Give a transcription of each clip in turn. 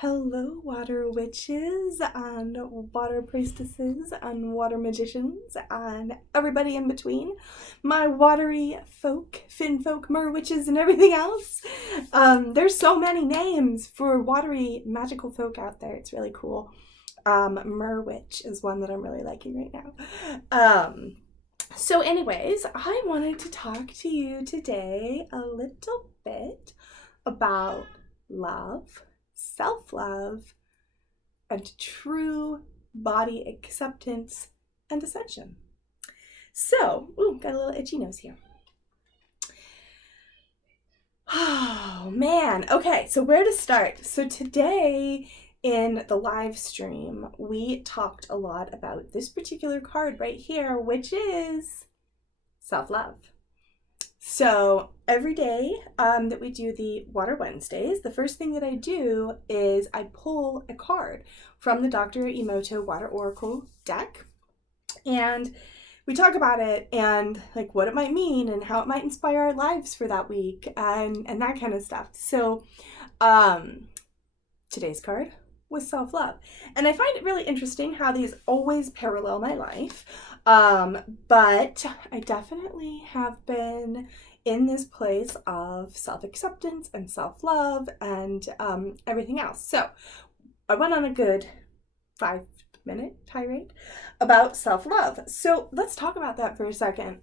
Hello, water witches and water priestesses and water magicians and everybody in between. My watery folk, fin folk, mer witches, and everything else. There's so many names for watery magical folk out there. It's really cool. Mer witch is one that I'm really liking right now. So anyways, I wanted to talk to you today a little bit about love, self-love, and true body acceptance and ascension. So, got a little itchy nose here. Oh man, okay, so where to start? So today in the live stream, we talked a lot about this particular card right here, which is self-love. So every day that we do the Water Wednesdays, the first thing that I do is I pull a card from the Dr. Emoto Water Oracle deck, and we talk about it and like what it might mean and how it might inspire our lives for that week and that kind of stuff. So today's card was self-love, and I find it really interesting how these always parallel my life. But I definitely have been in this place of self-acceptance and self-love and everything else. So I went on a good 5-minute tirade about self-love. So let's talk about that for a second.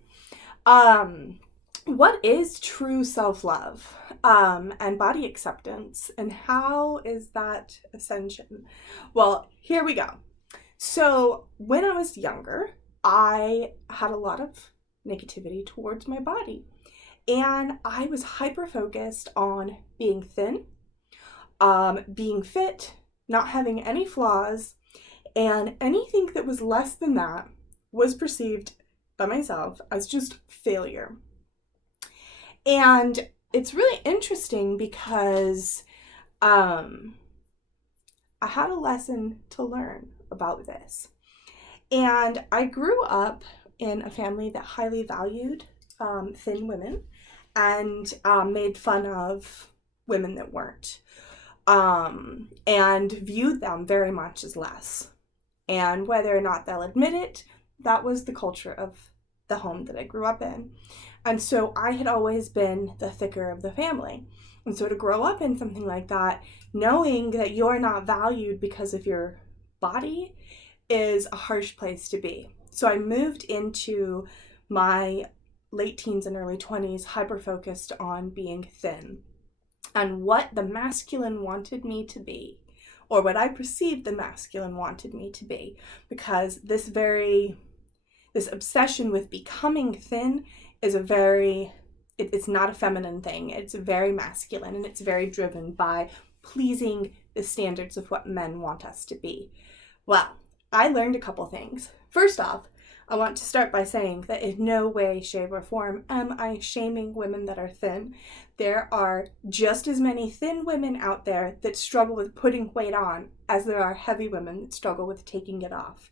What is true self-love and body acceptance, and how is that ascension? Well, here we go. So when I was younger, I had a lot of negativity towards my body, and I was hyper focused on being thin, being fit, not having any flaws, and anything that was less than that was perceived by myself as just failure. And it's really interesting because I had a lesson to learn about this. And I grew up in a family that highly valued thin women and made fun of women that weren't, and viewed them very much as less. And whether or not they'll admit it, that was the culture of the home that I grew up in. And so I had always been the thicker of the family. And so to grow up in something like that, knowing that you're not valued because of your body, is a harsh place to be. So I moved into my late teens and early 20s hyper focused on being thin and what the masculine wanted me to be, or what I perceived the masculine wanted me to be, because this obsession with becoming thin is it's not a feminine thing. It's very masculine, and it's very driven by pleasing the standards of what men want us to be. Well, I learned a couple things. First off, I want to start by saying that in no way, shape, or form am I shaming women that are thin. There are just as many thin women out there that struggle with putting weight on as there are heavy women that struggle with taking it off.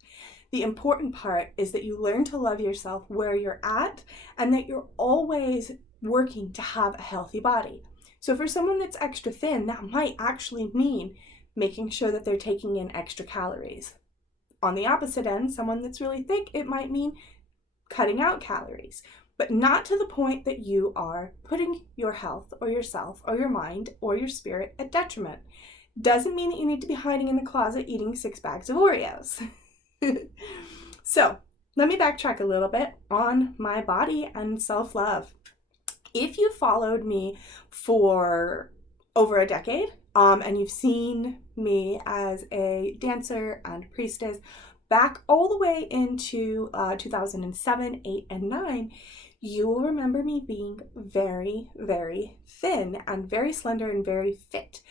The important part is that you learn to love yourself where you're at, and that you're always working to have a healthy body. So for someone that's extra thin, that might actually mean making sure that they're taking in extra calories. On the opposite end, someone that's really thick, it might mean cutting out calories, but not to the point that you are putting your health or yourself or your mind or your spirit at detriment. Doesn't mean that you need to be hiding in the closet eating 6 bags of Oreos. So let me backtrack a little bit on my body and self-love. If you followed me for over a decade, and you've seen me as a dancer and priestess back all the way into 2007, 8, and 9, you will remember me being very, very thin and very slender and very fit.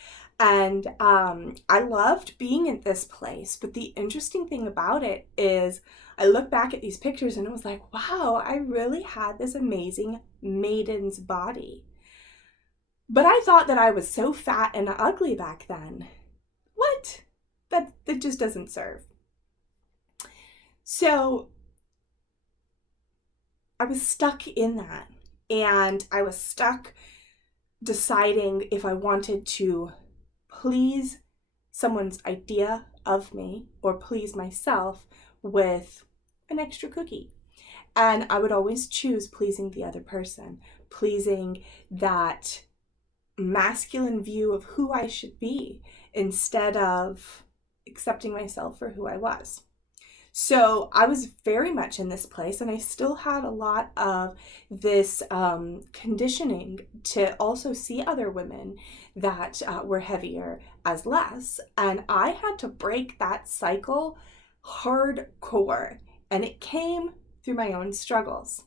And I loved being in this place. But the interesting thing about it is I look back at these pictures and I was like, wow, I really had this amazing maiden's body. But I thought that I was so fat and ugly back then. What? That just doesn't serve. So I was stuck in that. And I was stuck deciding if I wanted to please someone's idea of me or please myself with an extra cookie. And I would always choose pleasing the other person, pleasing that masculine view of who I should be instead of accepting myself for who I was. So I was very much in this place, and I still had a lot of this conditioning to also see other women that were heavier as less. And I had to break that cycle hardcore, and it came through my own struggles.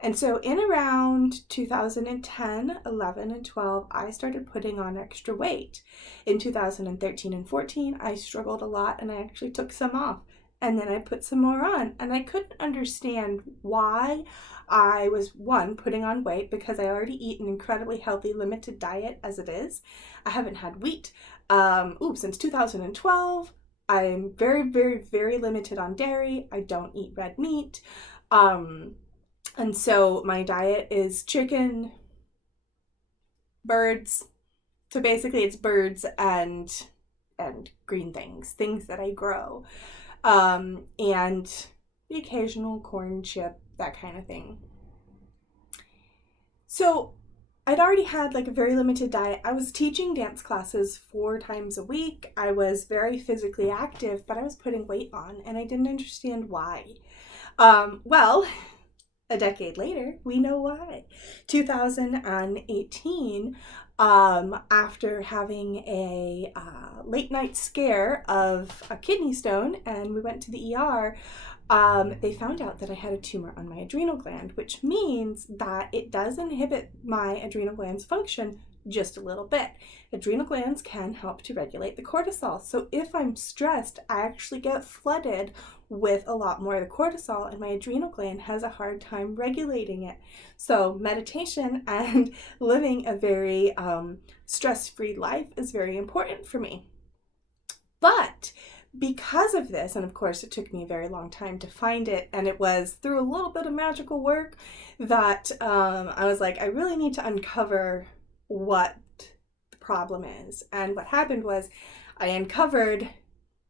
And so in around 2010, 11, and 12, I started putting on extra weight. In 2013 and 14, I struggled a lot, and I actually took some off. And then I put some more on, and I couldn't understand why I was, one, putting on weight, because I already eat an incredibly healthy, limited diet as it is. I haven't had wheat since 2012. I'm very, very, very limited on dairy. I don't eat red meat. And so my diet is chicken, birds. So basically it's birds and green things that I grow. And the occasional corn chip, that kind of thing. So I'd already had like a very limited diet. I was teaching dance classes 4 times a week. I was very physically active, but I was putting weight on, and I didn't understand why. Well, a decade later, we know why. 2018, after having a late night scare of a kidney stone, and we went to the ER, they found out that I had a tumor on my adrenal gland, which means that it does inhibit my adrenal gland's function just a little bit. Adrenal glands can help to regulate the cortisol. So if I'm stressed, I actually get flooded with a lot more of the cortisol, and my adrenal gland has a hard time regulating it. So meditation and living a very stress-free life is very important for me. But because of this, and of course it took me a very long time to find it, and it was through a little bit of magical work that I was like, I really need to uncover what the problem is. And what happened was I uncovered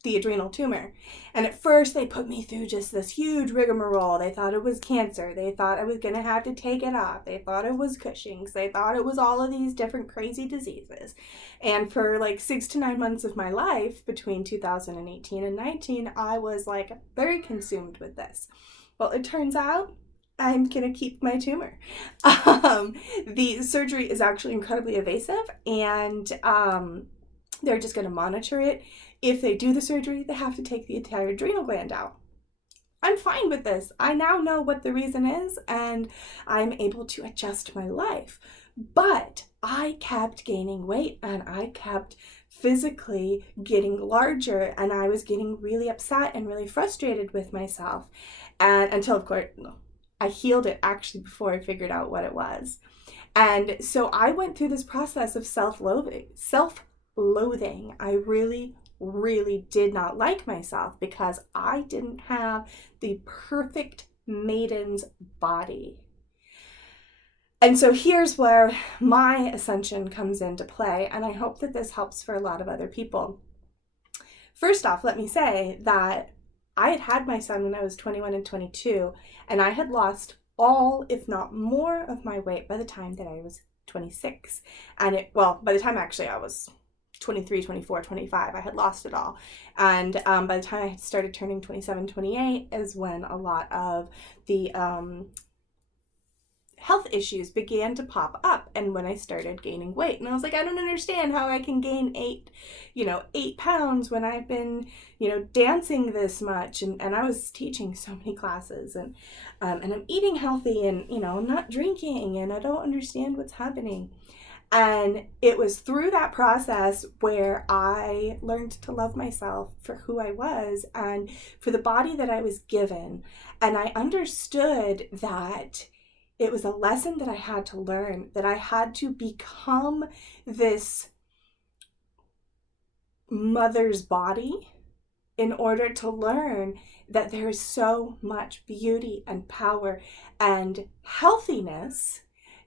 the adrenal tumor. And at first they put me through just this huge rigmarole. They thought it was cancer. They thought I was going to have to take it off. They thought it was Cushing's. They thought it was all of these different crazy diseases. And for like 6 to 9 months of my life between 2018 and 19, I was like very consumed with this. Well, it turns out I'm going to keep my tumor. The surgery is actually incredibly invasive, and they're just going to monitor it. If they do the surgery, they have to take the entire adrenal gland out. I'm fine with this. I now know what the reason is, and I'm able to adjust my life. But I kept gaining weight, and I kept physically getting larger, and I was getting really upset and really frustrated with myself. And until, of course, I healed it actually before I figured out what it was. And so I went through this process of self-loathing. I really did not like myself because I didn't have the perfect maiden's body. And so here's where my ascension comes into play, and I hope that this helps for a lot of other people. First off, let me say that I had my son when I was 21 and 22, and I had lost all, if not more, of my weight by the time that I was 26. And by the time actually I was 23, 24, 25, I had lost it all. And by the time I started turning 27, 28 is when a lot of the health issues began to pop up, and when I started gaining weight. And I was like, I don't understand how I can gain 8 pounds when I've been, dancing this much, and I was teaching so many classes, and I'm eating healthy, and I'm not drinking, and I don't understand what's happening. And it was through that process where I learned to love myself for who I was and for the body that I was given. And I understood that it was a lesson that I had to learn, that I had to become this mother's body in order to learn that there is so much beauty and power and healthiness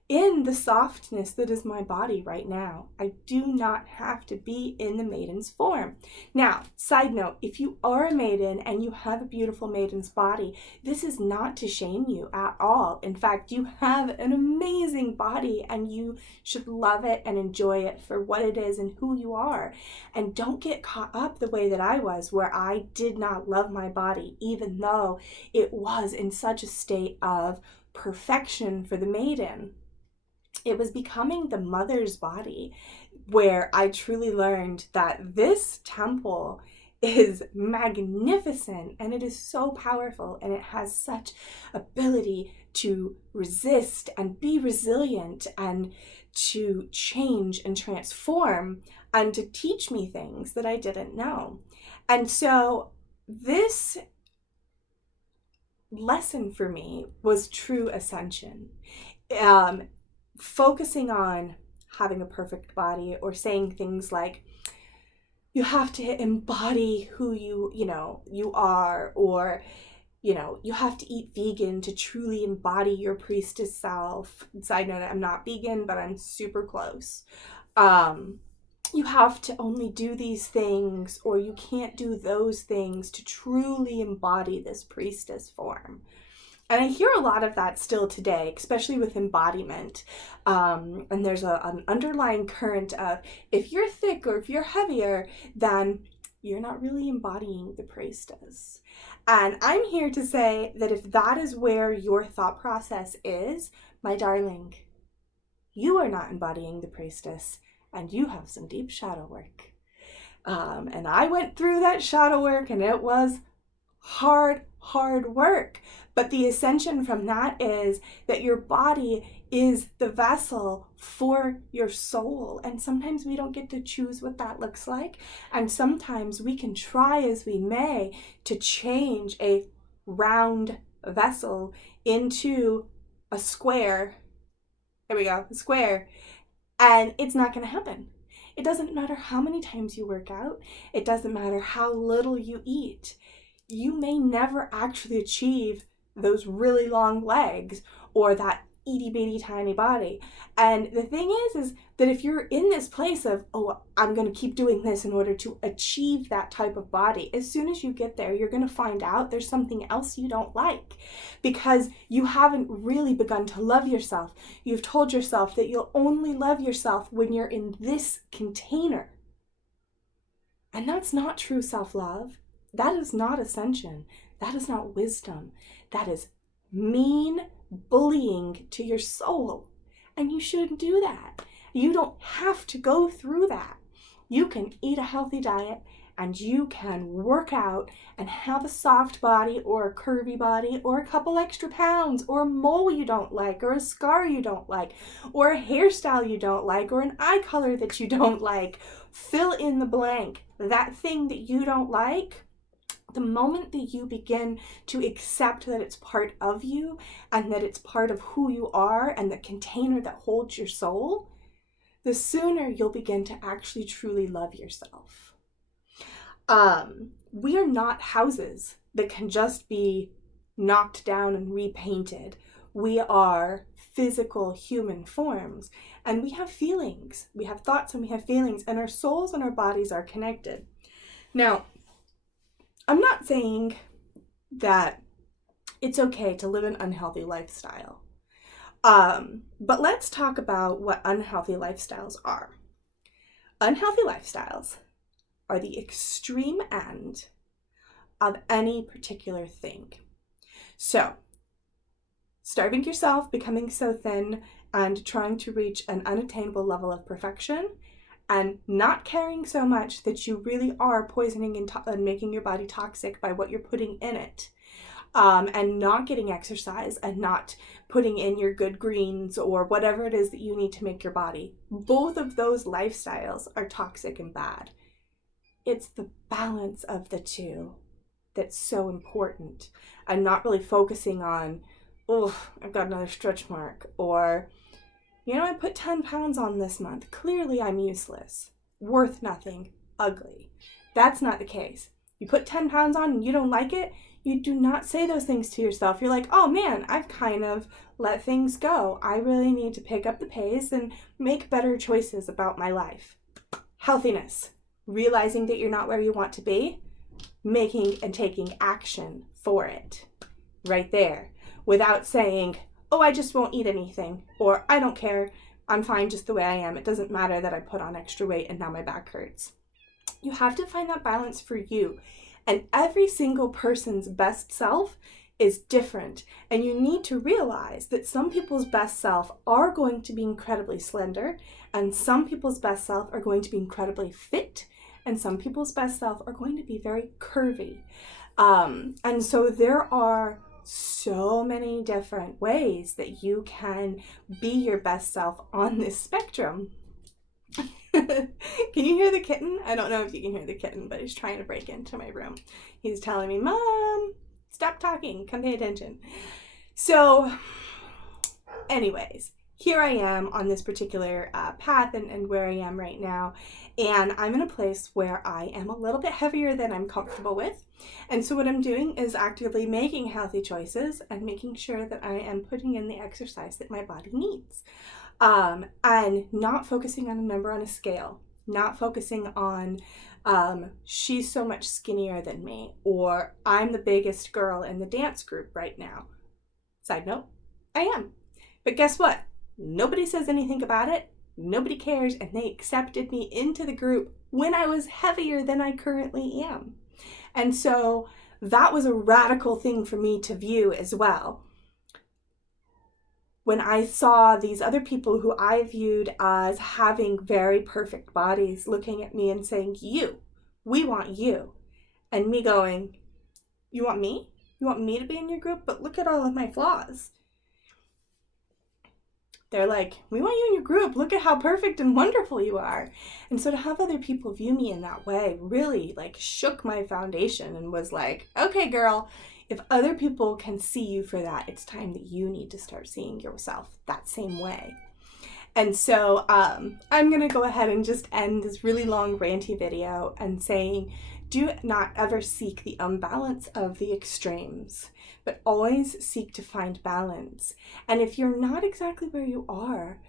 in the softness that is my body right now. I do not have to be in the maiden's form. Now, side note, if you are a maiden and you have a beautiful maiden's body, this is not to shame you at all. In fact, you have an amazing body and you should love it and enjoy it for what it is and who you are. And don't get caught up the way that I was, where I did not love my body, even though it was in such a state of perfection for the maiden. It was becoming the mother's body where I truly learned that this temple is magnificent and it is so powerful and it has such ability to resist and be resilient and to change and transform and to teach me things that I didn't know. And so this lesson for me was true ascension. Focusing on having a perfect body or saying things like you have to embody who you are, or you have to eat vegan to truly embody your priestess self. Side note, I'm not vegan, but I'm super close. You have to only do these things, or you can't do those things to truly embody this priestess form. And I hear a lot of that still today, especially with embodiment. And there's an underlying current of, if you're thick or if you're heavier, then you're not really embodying the priestess. And I'm here to say that if that is where your thought process is, my darling, you are not embodying the priestess and you have some deep shadow work. And I went through that shadow work and it was hard work. But the ascension from that is that your body is the vessel for your soul. And sometimes we don't get to choose what that looks like. And sometimes we can try as we may to change a round vessel into a square. There we go, a square. And it's not going to happen. It doesn't matter how many times you work out. It doesn't matter how little you eat. You may never actually achieve those really long legs or that itty bitty tiny body. And the thing is that if you're in this place of, oh, I'm going to keep doing this in order to achieve that type of body, as soon as you get there, you're going to find out there's something else you don't like because you haven't really begun to love yourself. You've told yourself that you'll only love yourself when you're in this container. And that's not true self-love. That is not ascension. That is not wisdom. That is mean bullying to your soul. And you shouldn't do that. You don't have to go through that. You can eat a healthy diet and you can work out and have a soft body or a curvy body or a couple extra pounds or a mole you don't like or a scar you don't like or a hairstyle you don't like or an eye color that you don't like. Fill in the blank. That thing that you don't like, the moment that you begin to accept that it's part of you and that it's part of who you are and the container that holds your soul, the sooner you'll begin to actually truly love yourself. We are not houses that can just be knocked down and repainted. We are physical human forms and we have feelings. We have thoughts and we have feelings, and our souls and our bodies are connected. Now, I'm not saying that it's okay to live an unhealthy lifestyle. But let's talk about what unhealthy lifestyles are. Unhealthy lifestyles are the extreme end of any particular thing. So, starving yourself, becoming so thin, and trying to reach an unattainable level of perfection, and not caring so much that you really are poisoning and making your body toxic by what you're putting in it, and not getting exercise and not putting in your good greens or whatever it is that you need to make your body. Both of those lifestyles are toxic and bad. It's the balance of the two that's so important, and not really focusing on, oh, I've got another stretch mark, or, you know, I put 10 pounds on this month. Clearly I'm useless, worth nothing, ugly. That's not the case. You put 10 pounds on and you don't like it, you do not say those things to yourself. You're like, oh man, I've kind of let things go. I really need to pick up the pace and make better choices about my life. Healthiness, realizing that you're not where you want to be, making and taking action for it. Right there. Without saying, oh, I just won't eat anything, or I don't care, I'm fine just the way I am. It doesn't matter that I put on extra weight and now my back hurts. You have to find that balance for you. And every single person's best self is different. And you need to realize that some people's best self are going to be incredibly slender, and some people's best self are going to be incredibly fit, and some people's best self are going to be very curvy. And so there are so many different ways that you can be your best self on this spectrum. Can you hear the kitten? I don't know if you can hear the kitten, but he's trying to break into my room. He's telling me, Mom, stop talking, come pay attention. So anyways, here I am on this particular path and where I am right now. And I'm in a place where I am a little bit heavier than I'm comfortable with. And so what I'm doing is actively making healthy choices and making sure that I am putting in the exercise that my body needs. And not focusing on a number on a scale, not focusing on she's so much skinnier than me, or I'm the biggest girl in the dance group right now. Side note, I am. But guess what? Nobody says anything about it. Nobody cares, and they accepted me into the group when I was heavier than I currently am. And so that was a radical thing for me to view as well. When I saw these other people who I viewed as having very perfect bodies looking at me and saying, we want you. And me going, you want me? You want me to be in your group? But look at all of my flaws. They're like, we want you in your group. Look at how perfect and wonderful you are. And so to have other people view me in that way really like shook my foundation and was like, okay, girl, if other people can see you for that, it's time that you need to start seeing yourself that same way. And so I'm going to go ahead and just end this really long ranty video and saying, do not ever seek the imbalance of the extremes, but always seek to find balance. And if you're not exactly where you are,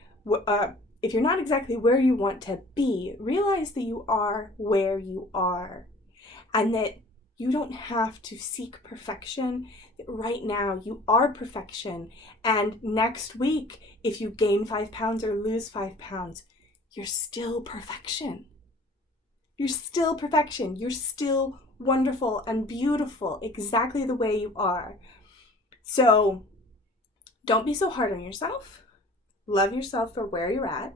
if you're not exactly where you want to be, realize that you are where you are and that you don't have to seek perfection. Right now, you are perfection. And next week, if you gain 5 pounds or lose 5 pounds, you're still perfection. You're still perfection. You're still wonderful and beautiful, exactly the way you are. So don't be so hard on yourself. Love yourself for where you're at.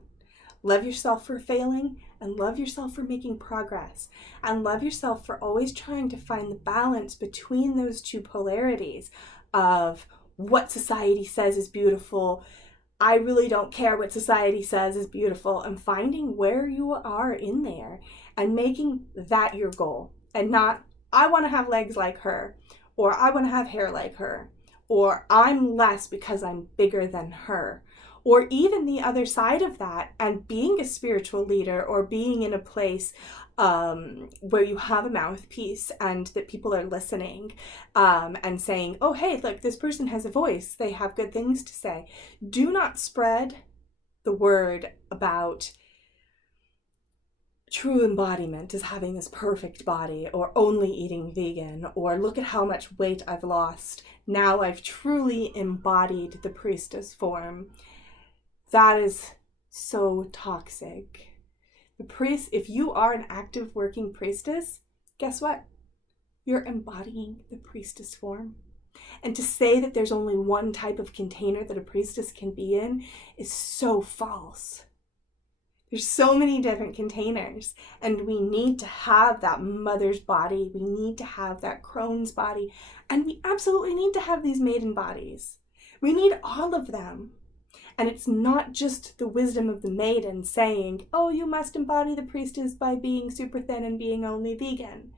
Love yourself for failing, and love yourself for making progress, and love yourself for always trying to find the balance between those two polarities of what society says is beautiful. I really don't care what society says is beautiful, and finding where you are in there and making that your goal, and not, I want to have legs like her, or I want to have hair like her, or I'm less because I'm bigger than her. Or even the other side of that, and being a spiritual leader or being in a place where you have a mouthpiece and that people are listening and saying, oh, hey, look, this person has a voice. They have good things to say. Do not spread the word about true embodiment as having this perfect body, or only eating vegan, or look at how much weight I've lost. Now I've truly embodied the priestess form. That is so toxic. If you are an active working priestess, guess what? You're embodying the priestess form. And to say that there's only one type of container that a priestess can be in is so false. There's so many different containers, and we need to have that mother's body. We need to have that crone's body, and we absolutely need to have these maiden bodies. We need all of them. And it's not just the wisdom of the maiden saying, oh, you must embody the priestess by being super thin and being only vegan.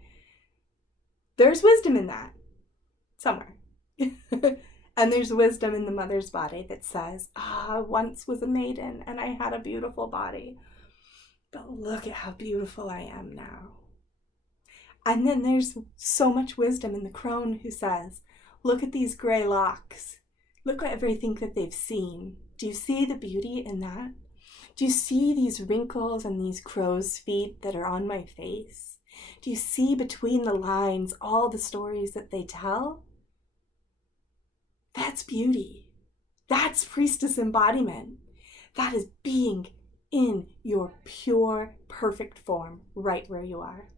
There's wisdom in that somewhere. And there's wisdom in the mother's body that says, I once was a maiden and I had a beautiful body, but look at how beautiful I am now. And then there's so much wisdom in the crone who says, look at these gray locks. Look at everything that they've seen. Do you see the beauty in that? Do you see these wrinkles and these crow's feet that are on my face? Do you see between the lines all the stories that they tell? That's beauty. That's priestess embodiment. That is being in your pure, perfect form right where you are.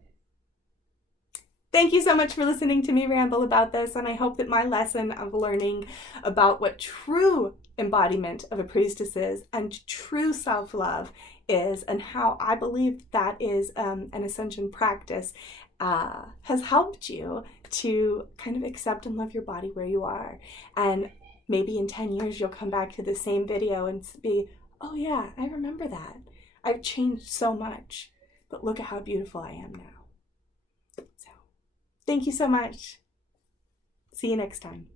Thank you so much for listening to me ramble about this, and I hope that my lesson of learning about what true embodiment of a priestess is and true self-love is, and how I believe that is an ascension practice, has helped you to kind of accept and love your body where you are. And maybe in 10 years you'll come back to the same video and be, oh yeah, I remember that. I've changed so much, but look at how beautiful I am now. So, thank you so much. See you next time.